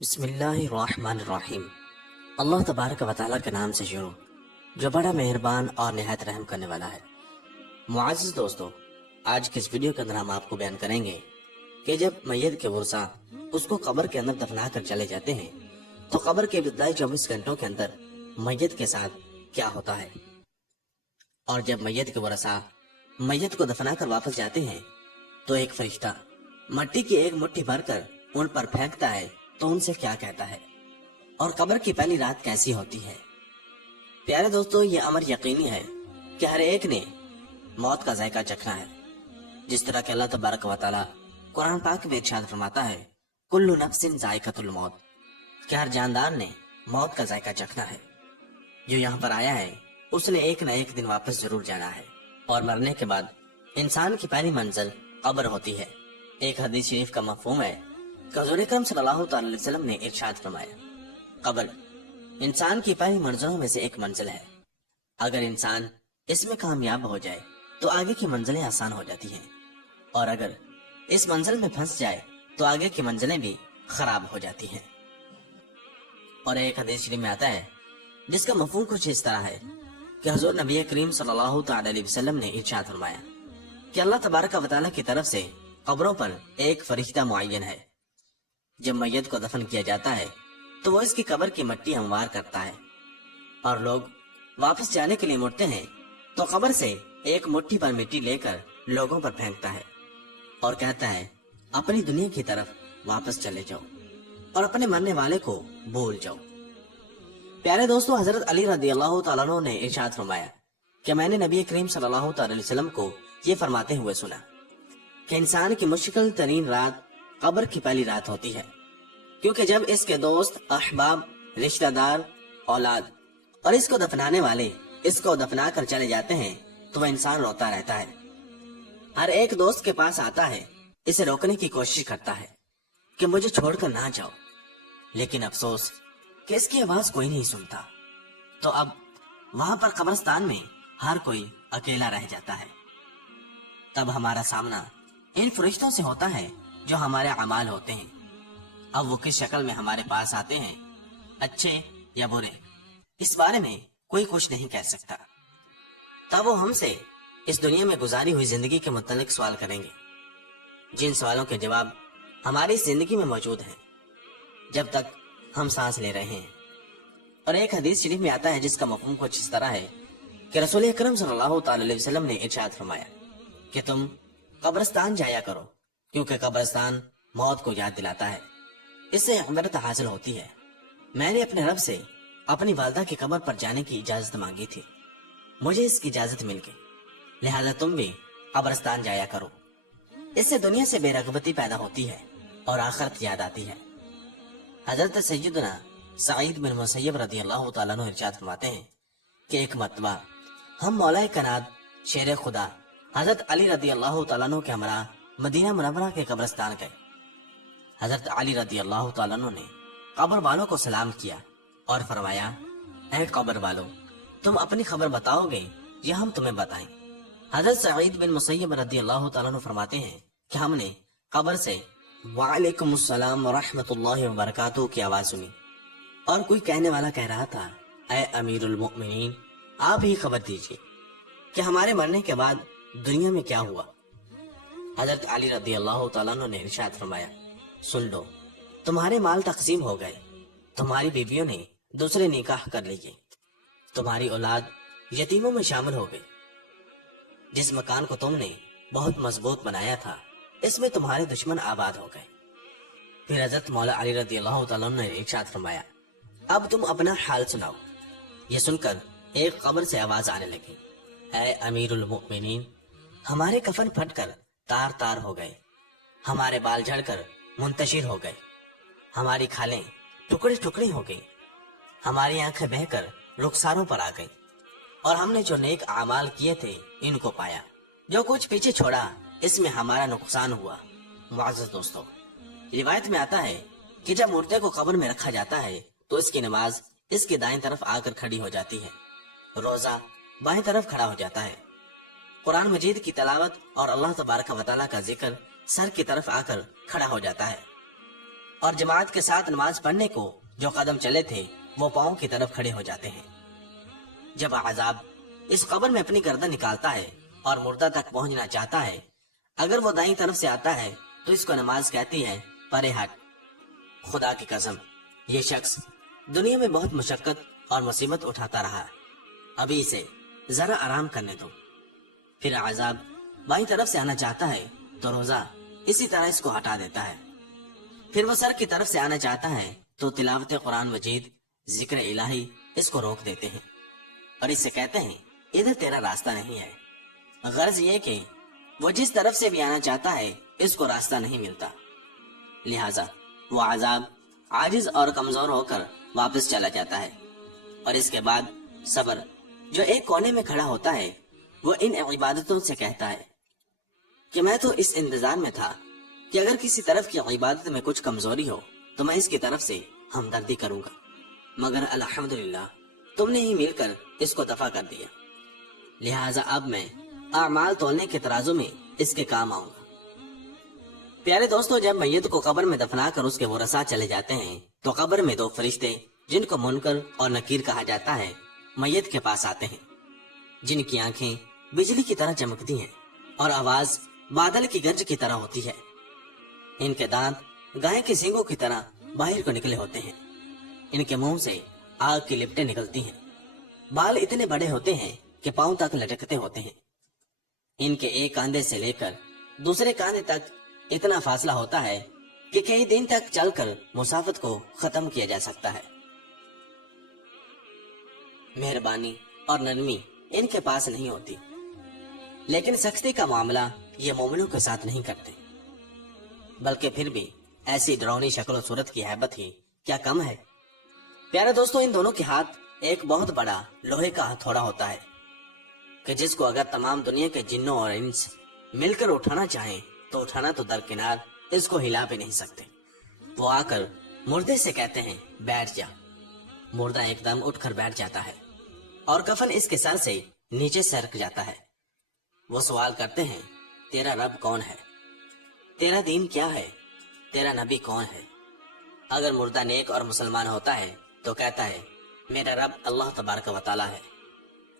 بسم اللہ الرحمن الرحیم۔ اللہ تبارک و تعالیٰ کے نام سے شروع جو بڑا مہربان اور نہایت رحم کرنے والا ہے۔ معزز دوستو، آج کے اس ویڈیو کے اندر ہم آپ کو بیان کریں گے کہ جب میت کے ورثاء اس کو قبر کے اندر دفنا کر چلے جاتے ہیں تو قبر کے ابتدائی 24 گھنٹوں کے اندر میت کے ساتھ کیا ہوتا ہے، اور جب میت کے ورثاء میت کو دفنا کر واپس جاتے ہیں تو ایک فرشتہ مٹی کی ایک مٹھی بھر کر ان پر پھینکتا ہے تو ان سے کیا کہتا ہے، اور قبر کی پہلی رات کیسی ہوتی ہے۔ پیارے دوستو، یہ امر یقینی ہے کہ ہر ایک نے موت کا ذائقہ چکھنا ہے، جس طرح کہ اللہ تبارک و تعالی قرآن پاک میں ارشاد فرماتا ہے کل نفس ذائقۃ الموت، کہ ہر جاندار نے موت کا ذائقہ چکھنا ہے۔ جو یہاں پر آیا ہے اس نے ایک نہ ایک دن واپس ضرور جانا ہے، اور مرنے کے بعد انسان کی پہلی منزل قبر ہوتی ہے۔ ایک حدیث شریف کا مفہوم ہے کہ حضور اکرم صلی اللہ تعالی علیہ وسلم نے ارشاد فرمایا قبر انسان کی پہلی منزلوں میں سے ایک منزل ہے، اگر انسان اس میں کامیاب ہو جائے تو آگے کی منزلیں آسان ہو جاتی ہیں، اور اگر اس منزل میں پھنس جائے تو آگے کی منزلیں بھی خراب ہو جاتی ہیں۔ اور ایک حدیث شریف میں آتا ہے جس کا مفہوم کچھ اس طرح ہے کہ حضور نبی کریم صلی اللہ تعالی علیہ وسلم نے ارشاد فرمایا کہ اللہ تبارک و تعالیٰ کی طرف سے قبروں پر ایک فرشتہ معین ہے۔ جب میت کو دفن کیا جاتا ہے تو وہ اس کی قبر کی مٹی ہموار کرتا ہے، اور لوگ واپس جانے کے لیے مڑتے ہیں تو قبر سے ایک مٹھی پر مٹی لے کر لوگوں پر پھینکتا ہے اور کہتا ہے اپنی دنیا کی طرف واپس چلے جاؤ اور اپنے مرنے والے کو بھول جاؤ۔ پیارے دوستو، حضرت علی رضی اللہ تعالیٰ عنہ نے ارشاد فرمایا کہ میں نے نبی کریم صلی اللہ تعالی علیہ وسلم کو یہ فرماتے ہوئے سنا کہ انسان کی مشکل ترین رات قبر کی پہلی رات ہوتی ہے، کیونکہ جب اس کے دوست، احباب، رشتہ دار، اولاد اور اس کو دفنانے والے اس کو دفنا کر چلے جاتے ہیں تو وہ انسان روتا رہتا ہے۔ ہر ایک دوست کے پاس آتا ہے، اسے روکنے کی کوشش کرتا ہے کہ مجھے چھوڑ کر نہ جاؤ، لیکن افسوس کہ اس کی آواز کوئی نہیں سنتا۔ تو اب وہاں پر قبرستان میں ہر کوئی اکیلا رہ جاتا ہے۔ تب ہمارا سامنا ان فرشتوں سے ہوتا ہے جو ہمارے اعمال ہوتے ہیں۔ اب وہ کس شکل میں ہمارے پاس آتے ہیں، اچھے یا برے، اس بارے میں کوئی کچھ نہیں کہہ سکتا۔ تب وہ ہم سے اس دنیا میں گزاری ہوئی زندگی کے متعلق سوال کریں گے، جن سوالوں کے جواب ہماری زندگی میں موجود ہیں جب تک ہم سانس لے رہے ہیں۔ اور ایک حدیث شریف میں آتا ہے جس کا مفہوم کچھ اس طرح ہے کہ رسول اکرم صلی اللہ تعالی علیہ وسلم نے ارشاد فرمایا کہ تم قبرستان جایا کرو، کیونکہ قبرستان موت کو یاد دلاتا ہے، اس سے عبرت حاصل ہوتی ہے۔ میں نے اپنے رب سے اپنی والدہ کی قبر پر جانے کی اجازت مانگی تھی، مجھے اس کی اجازت مل گئی، لہذا تم بھی قبرستان جایا کرو۔ اس سے دنیا سے بے رغبتی پیدا ہوتی ہے اور آخرت یاد آتی ہے۔ حضرت سیدنا سعید بن مسیب رضی اللہ تعالیٰ عنہ ارشاد فرماتے ہیں کہ ایک مرتبہ ہم مولا کائنات شیر خدا حضرت علی رضی اللہ تعالیٰ عنہ کے ہمراہ مدینہ منورہ کے قبرستان گئے۔ حضرت علی رضی اللہ تعالیٰ عنہ نے قبر والوں کو سلام کیا اور فرمایا اے قبر والو، تم اپنی خبر بتاؤ گے یا ہم تمہیں بتائیں؟ حضرت سعید بن مسیب رضی اللہ تعالیٰ عنہ فرماتے ہیں کہ ہم نے قبر سے وعلیکم السلام ورحمۃ اللہ وبرکاتہ کی آواز سنی، اور کوئی کہنے والا کہہ رہا تھا اے امیر المؤمنین، آپ ہی خبر دیجئے کہ ہمارے مرنے کے بعد دنیا میں کیا ہوا۔ حضرت علی رضی اللہ تعالیٰ عنہ نے ارشاد فرمایا سن لو، تمہارے مال تقسیم ہو گئے، تمہاری بیویوں نے دوسرے نکاح کر لیے، تمہاری اولاد یتیموں میں شامل ہو گئی، جس مکان کو تم نے بہت مضبوط بنایا تھا اس میں تمہارے دشمن آباد ہو گئے۔ پھر حضرت مولا علی رضی اللہ تعالیٰ عنہ نے ارشاد فرمایا اب تم اپنا حال سناؤ۔ یہ سن کر ایک قبر سے آواز آنے لگی اے امیر المؤمنین، ہمارے کفن پھٹ کر تار تار ہو گئے، ہمارے بال جھڑ کر منتشر ہو گئے، ہماری کھالیں ٹکڑے ٹکڑے ہو گئی، ہماری آنکھیں بہہ کر رخساروں پر آ گئی، اور ہم نے جو نیک اعمال کیے تھے ان کو پایا، جو کچھ پیچھے چھوڑا اس میں ہمارا نقصان ہوا۔ معزز دوستو، روایت میں آتا ہے کہ جب مردے کو قبر میں رکھا جاتا ہے تو اس کی نماز اس کی دائیں طرف آ کر کھڑی ہو جاتی ہے، روزہ بائیں طرف کھڑا ہو جاتا ہے، قرآن مجید کی تلاوت اور اللہ تبارک و تعالیٰ کا ذکر سر کی طرف آ کر کھڑا ہو جاتا ہے۔ اور جماعت کے ساتھ نماز پڑھنے کو جو قدم چلے تھے وہ پاؤں کی طرف کھڑے ہو جاتے ہیں۔ جب عذاب اس قبر میں اپنی گردن نکالتا ہے اور مردہ تک پہنچنا چاہتا ہے، اگر وہ دائیں طرف سے آتا ہے تو اس کو نماز کہتی ہے پرے ہٹ۔ خدا کی قسم، یہ شخص دنیا میں بہت مشقت اور مصیبت اٹھاتا رہا، ابھی اسے ذرا آرام کرنے دو۔ پھر عذاب بائیں طرف سے آنا چاہتا ہے تو روزہ اسی طرح اس کو ہٹا دیتا ہے۔ پھر وہ سر کی طرف سے آنا چاہتا ہے تو تلاوت قرآن مجید، ذکر الہی اس کو روک دیتے ہیں اور اس سے کہتے ہیں ادھر تیرا راستہ نہیں ہے۔ غرض یہ کہ وہ جس طرف سے بھی آنا چاہتا ہے اس کو راستہ نہیں ملتا، لہٰذا وہ عذاب عاجز اور کمزور ہو کر واپس چلا جاتا ہے۔ اور اس کے بعد صبر جو ایک کونے میں کھڑا ہوتا ہے وہ ان عبادتوں سے کہتا ہے کہ میں تو اس انتظار میں تھا کہ اگر کسی طرف کی عبادت میں کچھ کمزوری ہو تو میں اس کی طرف سے ہمدردی کروں گا، مگر الحمدللہ تم نے ہی مل کر اس کو دفع کر دیا، لہٰذا اب میں اعمال تولنے کے ترازو میں اس کے کام آؤں گا۔ پیارے دوستو، جب میت کو قبر میں دفنا کر اس کے ورثاء چلے جاتے ہیں تو قبر میں دو فرشتے جن کو منکر اور نکیر کہا جاتا ہے میت کے پاس آتے ہیں، جن کی آنکھیں بجلی کی طرح چمکتی ہیں اور آواز بادل کی گرج کی طرح ہوتی ہے۔ ان کے دانت گائے کے سینگوں کی طرح باہر کو نکلے ہوتے ہیں، ان کے منہ سے آگ کی لپٹیں نکلتی ہیں، بال اتنے بڑے ہوتے ہیں کہ پاؤں تک لٹکتے ہوتے ہیں، ان کے ایک کاندھے سے لے کر دوسرے کاندھے تک اتنا فاصلہ ہوتا ہے کہ کئی دن تک چل کر مسافت کو ختم کیا جا سکتا ہے۔ مہربانی اور نرمی ان کے پاس نہیں ہوتی، لیکن سختی کا معاملہ یہ مومنوں کے ساتھ نہیں کرتے، بلکہ پھر بھی ایسی ڈراؤنی شکل و صورت کی ہیبت ہی کیا کم ہے۔ پیارے دوستو، ان دونوں کے ہاتھ ایک بہت بڑا لوہے کا ہتھوڑا ہوتا ہے کہ جس کو اگر تمام دنیا کے جنوں اور انس مل کر اٹھانا چاہیں تو اٹھانا تو درکنار، اس کو ہلا بھی نہیں سکتے۔ وہ آ کر مردے سے کہتے ہیں بیٹھ جا۔ مردہ ایک دم اٹھ کر بیٹھ جاتا ہے اور کفن اس کے سر سے نیچے سرک جاتا ہے۔ وہ سوال کرتے ہیں تیرا رب کون ہے؟ تیرا دین کیا ہے؟ تیرا نبی کون ہے؟ اگر مردہ نیک اور مسلمان ہوتا ہے تو کہتا ہے میرا رب اللہ تبارک و تعالی ہے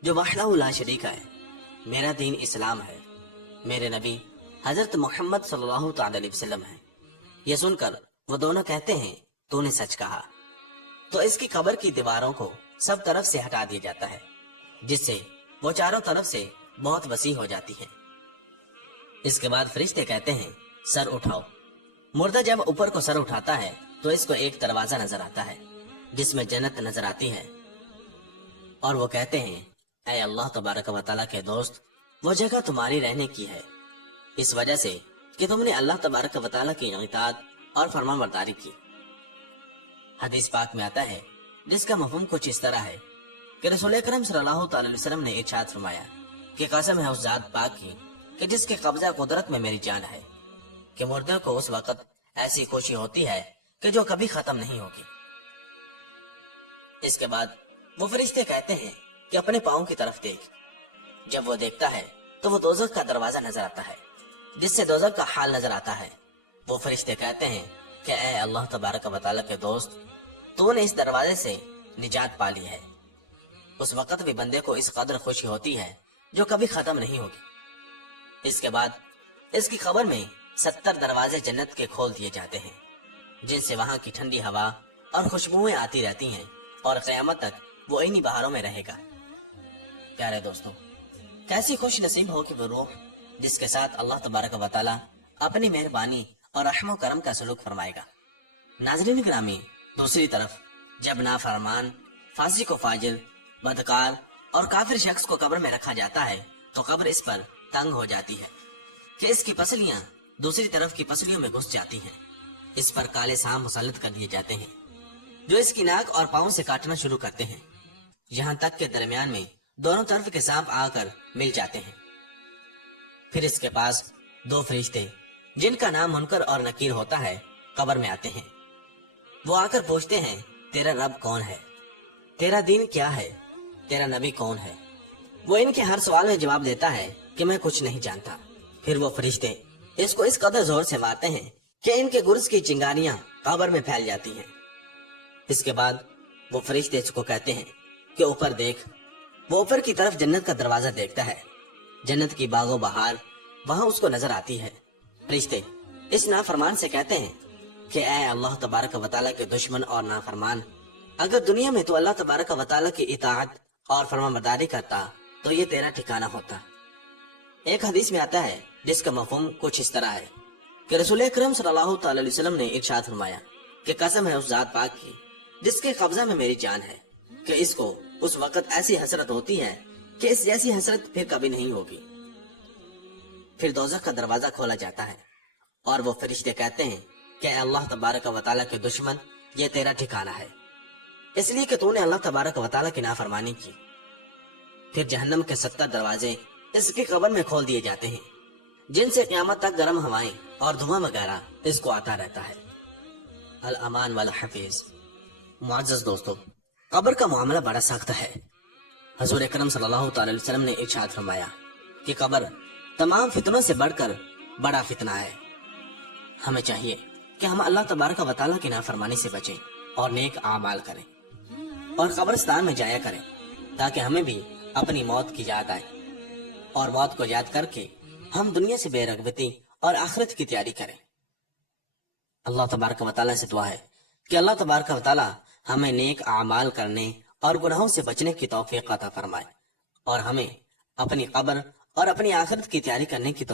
جو وحدہ لا شریک ہے، میرا دین اسلام ہے، میرے نبی حضرت محمد صلی اللہ تعالی علیہ وسلم ہے۔ یہ سن کر وہ دونوں کہتے ہیں تو نے سچ کہا۔ تو اس کی قبر کی دیواروں کو سب طرف سے ہٹا دیا جاتا ہے، جس سے وہ چاروں طرف سے بہت وسیع ہو جاتی ہے۔ اس کے بعد فرشتے کہتے ہیں سر اٹھاؤ۔ مردہ جب اوپر کو سر اٹھاتا ہے تو اس کو ایک دروازہ نظر آتا ہے جس میں جنت نظر آتی ہے، اور وہ کہتے ہیں اے اللہ تبارک و تعالیٰ کے دوست، وہ جگہ تمہاری رہنے کی ہے، اس وجہ سے کہ تم نے اللہ تبارک و تعالیٰ کی اطاعت اور فرمان برداری کی۔ حدیث پاک میں آتا ہے جس کا مفہوم کچھ اس طرح ہے کہ رسول اکرم صلی اللہ تعالی علیہ وسلم نے ارشاد فرمایا کہ قسم ہے اس ذات پاک کی کہ جس کے قبضہ قدرت میں میری جان ہے، کہ مردے کو اس وقت ایسی خوشی ہوتی ہے کہ جو کبھی ختم نہیں ہوگی۔ اس کے بعد وہ فرشتے کہتے ہیں کہ اپنے پاؤں کی طرف دیکھ۔ جب وہ دیکھتا ہے تو وہ دوزخ کا دروازہ نظر آتا ہے جس سے دوزخ کا حال نظر آتا ہے۔ وہ فرشتے کہتے ہیں کہ اے اللہ تبارک و تعالیٰ کے دوست، تو نے اس دروازے سے نجات پا لی ہے۔ اس وقت بھی بندے کو اس قدر خوشی ہوتی ہے جو کبھی ختم نہیں ہوگی۔ اس کے بعد اس کی قبر میں 70 دروازے جنت کے کھول دیے جاتے ہیں جن سے وہاں کی ٹھنڈی ہوا اور خوشبوئیں آتی رہتی ہیں اور قیامت تک وہ انہی بہاروں میں رہے گا۔ پیارے دوستوں، کیسی خوش نصیب ہو کہ وہ روح جس کے ساتھ اللہ تبارک و تعالیٰ اپنی مہربانی اور رحم و کرم کا سلوک فرمائے گا۔ ناظرین گرامی، دوسری طرف جب نافرمان، فاسق و فاجر، بدکار اور کافر شخص کو قبر میں رکھا جاتا ہے تو قبر اس پر تنگ ہو جاتی ہے کہ اس کی پسلیاں دوسری طرف کی پسلیوں میں گھس جاتی ہیں۔ اس پر کالے سانپ مسلط کر دیے جاتے ہیں جو اس کی ناک اور پاؤں سے کاٹنا شروع کرتے ہیں، یہاں تک کہ درمیان میں دونوں طرف کے سانپ آ کر مل جاتے ہیں۔ پھر اس کے پاس 2 فرشتے جن کا نام منکر اور نکیر ہوتا ہے قبر میں آتے ہیں۔ وہ آ کر پوچھتے ہیں تیرا رب کون ہے؟ تیرا دین کیا ہے؟ تیرا نبی کون ہے؟ وہ ان کے ہر سوال میں جواب دیتا ہے کہ میں کچھ نہیں جانتا۔ پھر وہ فرشتے اس کو اس قدر زور سے مارتے ہیں کہ ان کے گرز کی چنگاریاں قبر میں پھیل جاتی ہیں۔ اس کے بعد وہ فرشتے اس کو کہتے ہیں کہ اوپر دیکھ۔ وہ اوپر کی طرف جنت کا دروازہ دیکھتا ہے، جنت کی باغ و بہار وہاں اس کو نظر آتی ہے۔ فرشتے اس نافرمان سے کہتے ہیں کہ اے اللہ تبارک و تعالیٰ کے دشمن اور نافرمان، اگر دنیا میں تو اللہ تبارک و تعالیٰ کی اطاعت اور فرما برداری کرتا تو یہ تیرا ٹھکانہ ہوتا۔ ایک حدیث میں آتا ہے جس کا مفہوم کچھ اس طرح ہے کہ رسول اکرم صلی اللہ تعالی علیہ وسلم نے ارشاد فرمایا کہ قسم ہے اس ذات پاک کی جس کے قبضہ میں میری جان ہے کہ اس کو اس وقت ایسی حسرت ہوتی ہے کہ اس جیسی حسرت پھر کبھی نہیں ہوگی۔ پھر دوزخ کا دروازہ کھولا جاتا ہے اور وہ فرشتے کہتے ہیں کہ اے اللہ تبارک و تعالیٰ کے دشمن، یہ تیرا ٹھکانہ ہے اس لیے کہ تو نے اللہ تبارک و تعالیٰ کی نافرمانی کی۔ پھر جہنم کے 70 دروازے اس کی قبر میں کھول دیے جاتے ہیں جن سے قیامت تک گرم ہوائیں اور دھواں وغیرہ اس کو آتا رہتا ہے۔ الامان والحفیظ۔ معزز دوستو، قبر کا معاملہ بڑا سخت ہے۔ حضور اکرم صلی اللہ تعالی علیہ وسلم نے ارشاد فرمایا کہ قبر تمام فتنوں سے بڑھ کر بڑا فتنہ ہے۔ ہمیں چاہیے کہ ہم اللہ تبارک و تعالیٰ کی نافرمانی سے بچیں اور نیک اعمال کریں اور قبرستان میں جایا کریں تاکہ ہمیں بھی اپنی موت کی یاد آئے اور موت کو یاد کر کے ہم دنیا سے بے رغبتی اور آخرت کی تیاری کریں۔ اللہ تبارک و تعالیٰ سے دعا ہے کہ اللہ تبارک و تعالیٰ ہمیں نیک اعمال کرنے اور گناہوں سے بچنے کی توفیق عطا فرمائے اور ہمیں اپنی قبر اور اپنی آخرت کی تیاری کرنے کی